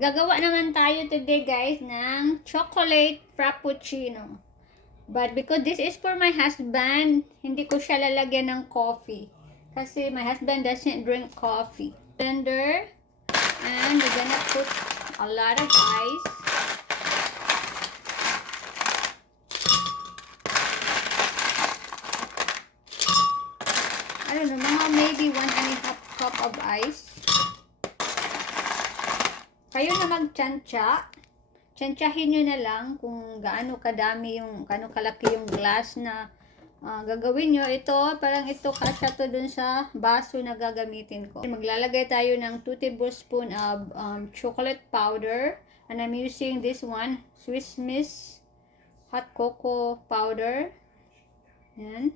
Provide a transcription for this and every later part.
Gagawa naman tayo today guys ng chocolate frappuccino. But because this is for my husband, hindi ko siya lalagyan ng coffee. Kasi my husband doesn't drink coffee. Blender. And we're gonna put a lot of ice. I don't know, mga maybe 1.5 cup of ice. Kayo na magtsansya. Tsantsahin nyo na lang kung gaano kadami yung, gaano kalaki yung glass na gagawin nyo. Ito, parang ito kasya to dun sa baso na gagamitin ko. Maglalagay tayo ng 2 tablespoon of chocolate powder. And I'm using this one, Swiss Miss hot cocoa powder. Yan.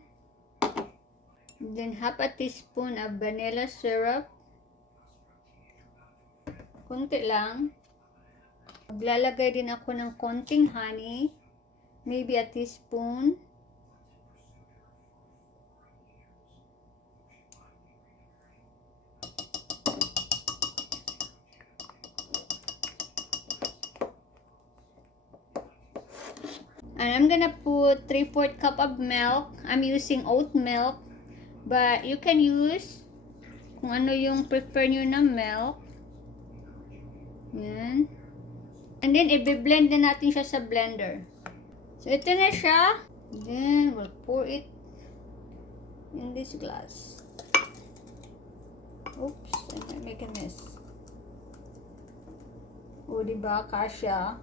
Then half a teaspoon of vanilla syrup. Kunti lang. Maglalagay din ako ng konting honey. Maybe a teaspoon. And I'm gonna put 3/4 cup of milk. I'm using oat milk. But you can use kung ano yung prefer nyo na milk. Yan. And then, i-blend na natin siya sa blender. So, ito na siya. Then, we'll pour it in this glass. Oops, I might make a mess. O, diba? Kasya.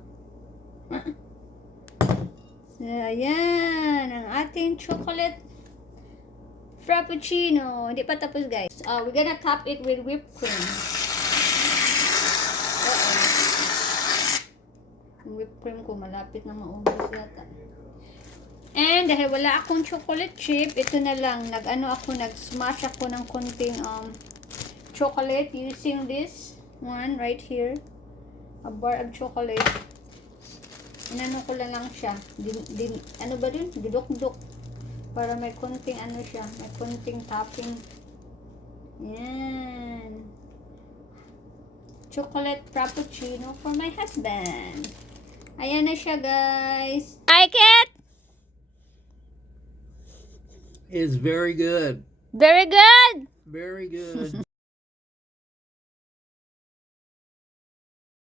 So, ayan. Ang ating chocolate frappuccino. Hindi pa tapos, guys. We're gonna top it with whipped cream. Yung whipped cream ko malapit na maubos yata. And dahil wala akong chocolate chip, ito na lang, nag-smash ako ng konting chocolate using this one right here. A bar of chocolate. Inano ko lang siya. Ano ba dun? Dudok-duk. Para may konting ano siya, may konting topping. Yan. Chocolate frappuccino for my husband. Ayan na siya, guys. Like it? It's very good. Very good. Very good.